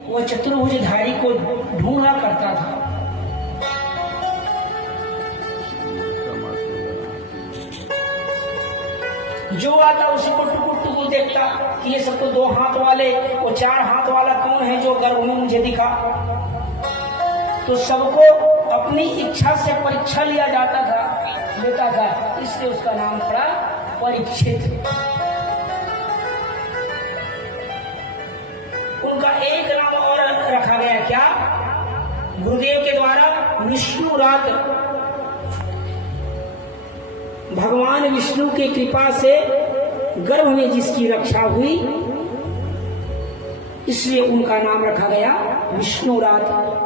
वह चतुर्भुजधारी को ढूंढा करता था। जो आता उसी को टुकुर टुकुर देखता कि ये सब तो 2 हाथ वाले, वो 4 हाथ वाला कौन है जो गर्भ में मुझे दिखा। तो सबको अपनी इच्छा से परीक्षा लेता था, इसलिए उसका नाम पड़ा परीक्षित। उनका एक नाम और रखा गया, क्या? गुरुदेव के द्वारा विष्णु रात, भगवान विष्णु की कृपा से गर्भ में जिसकी रक्षा हुई, इसलिए उनका नाम रखा गया विष्णु रात।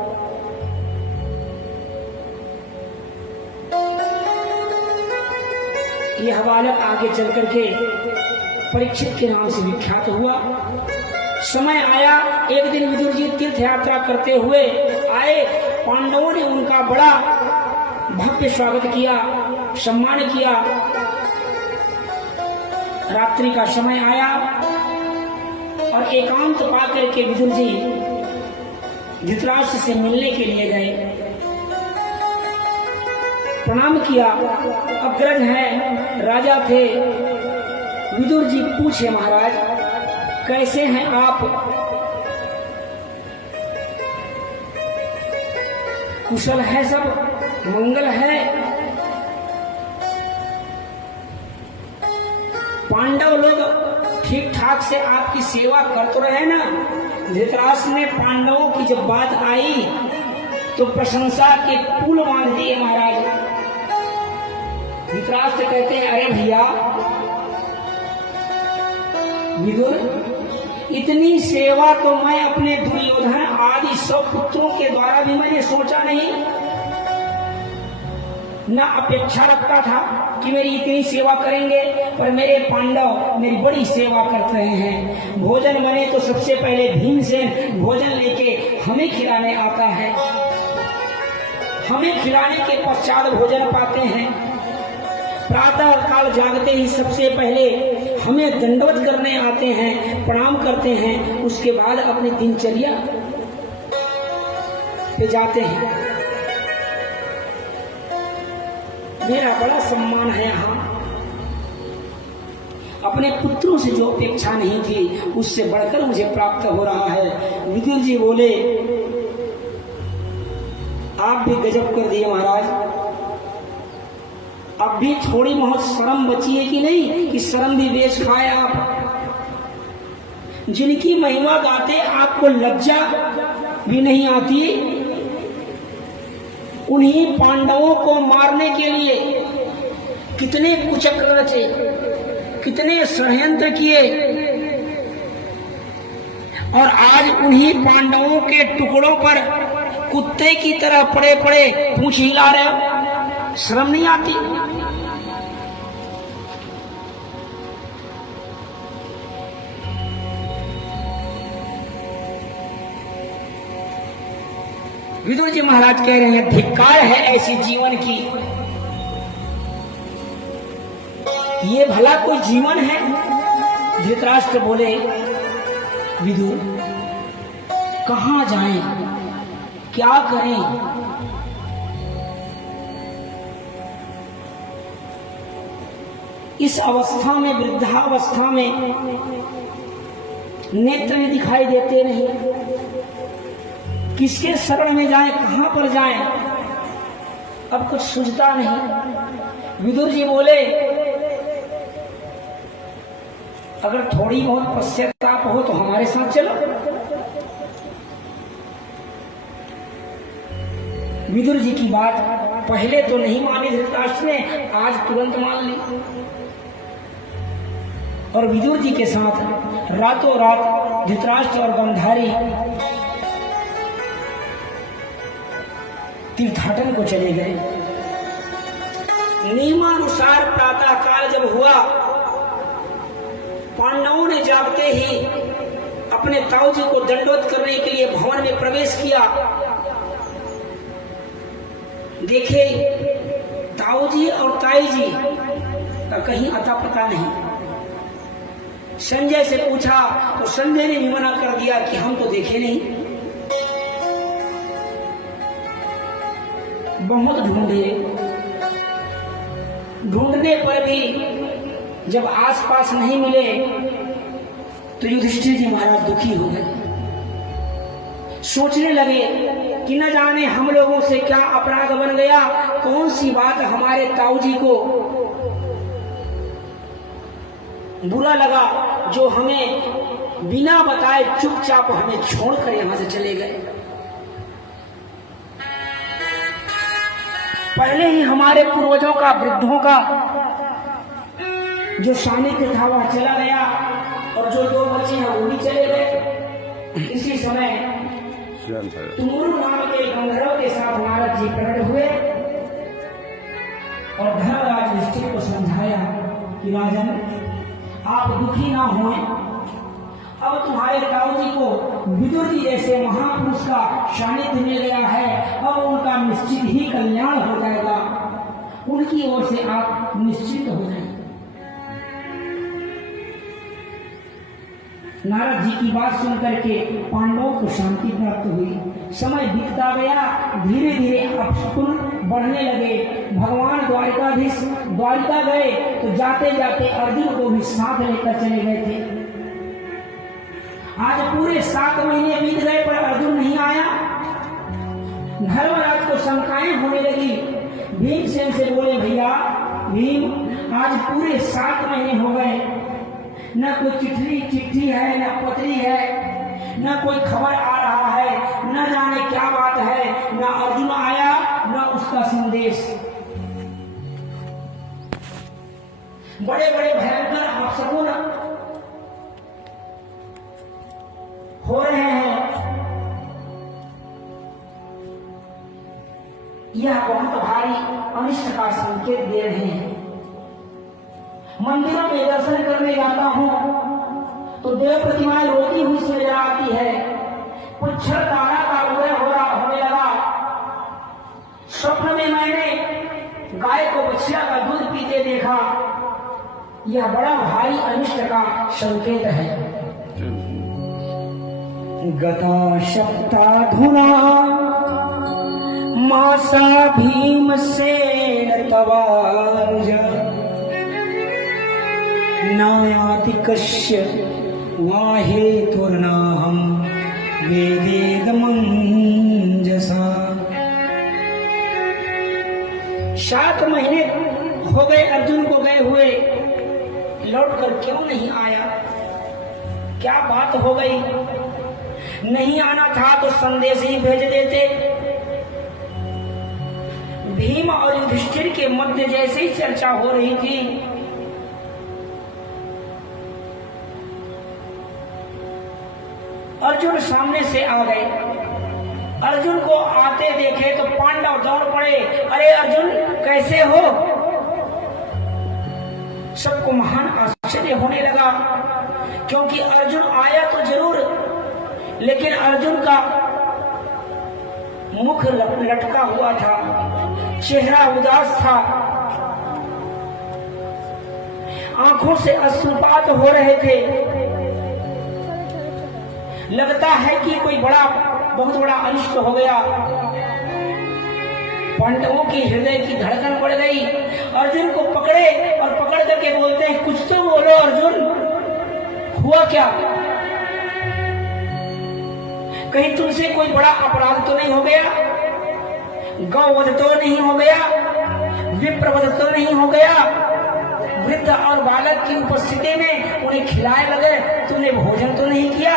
यह बालक आगे चल करके परीक्षित के नाम से विख्यात हुआ। समय आया, एक दिन विदुर जी तीर्थ यात्रा करते हुए आए। पांडवों ने उनका बड़ा भव्य स्वागत किया, सम्मान किया। रात्रि का समय आया और एकांत पाकर के विदुर जी धृतराष्ट्र से मिलने के लिए गए। प्रणाम किया, अग्रज हैं, राजा थे। विदुर जी पूछे, महाराज कैसे हैं आप? कुशल है सब, मंगल है? पांडव लोग ठीक ठाक से आपकी सेवा कर तो रहे ना? धृतराष्ट्र ने पांडवों की जब बात आई तो प्रशंसा के पुल बांध दिए महाराज। धृतराष्ट्र कहते हैं, अरे भैया विदुर, इतनी सेवा तो मैं अपने दुर्योधन आदि 100 पुत्रों के द्वारा भी मैंने सोचा नहीं, ना अपेक्षा रखता था कि मेरी इतनी सेवा करेंगे, पर मेरे पांडव मेरी बड़ी सेवा करते रहे हैं। भोजन बने तो सबसे पहले भीमसेन भोजन लेके हमें खिलाने आता है, हमें खिलाने के पश्चात भोजन पाते हैं। प्रातः काल जागते ही सबसे पहले हमें दंडवत करने आते हैं, प्रणाम करते हैं, उसके बाद अपनी दिनचर्या पे जाते हैं। मेरा बड़ा सम्मान है यहाँ। अपने पुत्रों से जो अपेक्षा नहीं थी उससे बढ़कर मुझे प्राप्त हो रहा है। विदुर जी बोले, आप भी गजब कर दिए महाराज। अब भी थोड़ी बहुत शर्म बची है कि नहीं, कि शर्म भी बेच खाए आप। जिनकी महिमा गाते आपको लज्जा भी नहीं आती, उन्हीं पांडवों को मारने के लिए कितने कुचक्र रचे, कितने षड्यंत्र किए, और आज उन्हीं पांडवों के टुकड़ों पर कुत्ते की तरह पड़े पड़े पूंछ हिला रहे हो। शर्म नहीं आती? विदुर जी महाराज कह रहे हैं, धिक्कार है ऐसी जीवन की। ये भला कोई जीवन है? धृतराष्ट्र बोले, विदुर कहां जाएं, क्या करें? इस अवस्था में, वृद्धावस्था में नेत्र भी दिखाई देते नहीं, किसके शरण में जाएं, कहां पर जाएं? अब कुछ सूझता नहीं। विदुर जी बोले, अगर थोड़ी बहुत पश्चाताप हो तो हमारे साथ चलो। विदुर जी की बात पहले तो नहीं मानी धृतराष्ट्र ने, आज तुरंत मान ली और विदुर जी के साथ रातों रात धृतराष्ट्र और गांधारी तीर्थाटन को चले गए। नियमानुसार प्रातः काल जब हुआ, पांडवों ने जागते ही अपने ताऊ जी को दंडवत करने के लिए भवन में प्रवेश किया। देखे ताऊ जी और ताई जी का कहीं अता पता नहीं। संजय से पूछा तो संजय ने भी मना कर दिया कि हम तो देखे नहीं। बहुत ढूंढे, ढूंढने पर भी जब आसपास नहीं मिले तो युधिष्ठिर जी महाराज दुखी हो गए। सोचने लगे कि न जाने हम लोगों से क्या अपराध बन गया, कौन सी बात हमारे ताऊ जी को बुरा लगा जो हमें बिना बताए चुपचाप हमें छोड़कर यहां से चले गए। पहले ही हमारे पूर्वजों का, वृद्धों का जो सानिध्य था वह चला गया और जो दो बच्चे हैं वो भी चले गए। इसी समय तुमुरु नाम के गंधर्व के साथ नारद जी प्रकट हुए और धर्मराज युधिष्ठिर को समझाया कि राजन आप दुखी ना हों, अब तुम्हारे ताऊ जी को विदुर जी जैसे महापुरुष का सानिध्य मिल गया है, अब उनका निश्चित ही कल्याण हो जाएगा, उनकी ओर से आप निश्चित हो जाएंगे। नारद जी की बात सुनकर के पांडवों को शांति प्राप्त हुई। समय बीतता गया, धीरे धीरे अपशकुन बढ़ने लगे। भगवान द्वारिका गए तो जाते जाते अर्जुन को भी साथ लेकर चले गए थे। आज पूरे 7 महीने बीत गए पर अर्जुन नहीं आया। धर्मराज को शंकाएं होने लगी। भीमसेन से बोले, भैया भीम, आज पूरे 7 महीने हो गए, न कोई चिट्ठी है, न पत्री है, न कोई खबर आ रहा है, न जाने क्या बात है, न अर्जुन आया न उसका संदेश। बड़े बड़े भयंकर अपशकुन हो रहे हैं। यह बहुत भारी अनिष्ट का संकेत दे रहे हैं। मंदिरों में दर्शन करने जाता हूं तो देव प्रतिमाएं रोती हुई नजर आती है। पुच्छर तारा का उदय होने लगा। स्वप्न में मैंने गाय को बछिया का दूध पीते देखा। यह बड़ा भारी अनिष्ट का संकेत है। गता सप्ताधुना मासा भीमसेन तवानुज नायाति कस्य वाहेतुर्नाहं वेदेदमंजसा। 7 महीने हो गए अर्जुन को गए हुए, लौटकर क्यों नहीं आया? क्या बात हो गई? नहीं आना था तो संदेश ही भेज देते। भीम और युधिष्ठिर के मध्य जैसे ही चर्चा हो रही थी, अर्जुन सामने से आ गए। अर्जुन को आते देखे तो पांडव दौड़ पड़े। अरे अर्जुन, कैसे हो? सबको महान आश्चर्य होने लगा, क्योंकि अर्जुन आया तो जरूर, लेकिन अर्जुन का मुख लटका हुआ था, चेहरा उदास था, आंखों से अश्रुपात हो रहे थे। लगता है कि कोई बहुत बड़ा अनिष्ट हो गया। पांडवों की हृदय की धड़कन बढ़ गई। अर्जुन को पकड़े और पकड़ करके बोलते हैं, कुछ तो बोलो अर्जुन, हुआ क्या? कहीं तुमसे कोई बड़ा अपराध तो नहीं हो गया? गौवध तो नहीं हो गया? विप्रवध तो नहीं हो गया? वृद्ध और बालक की उपस्थिति में उन्हें खिलाए बगैर तुमने भोजन तो नहीं किया?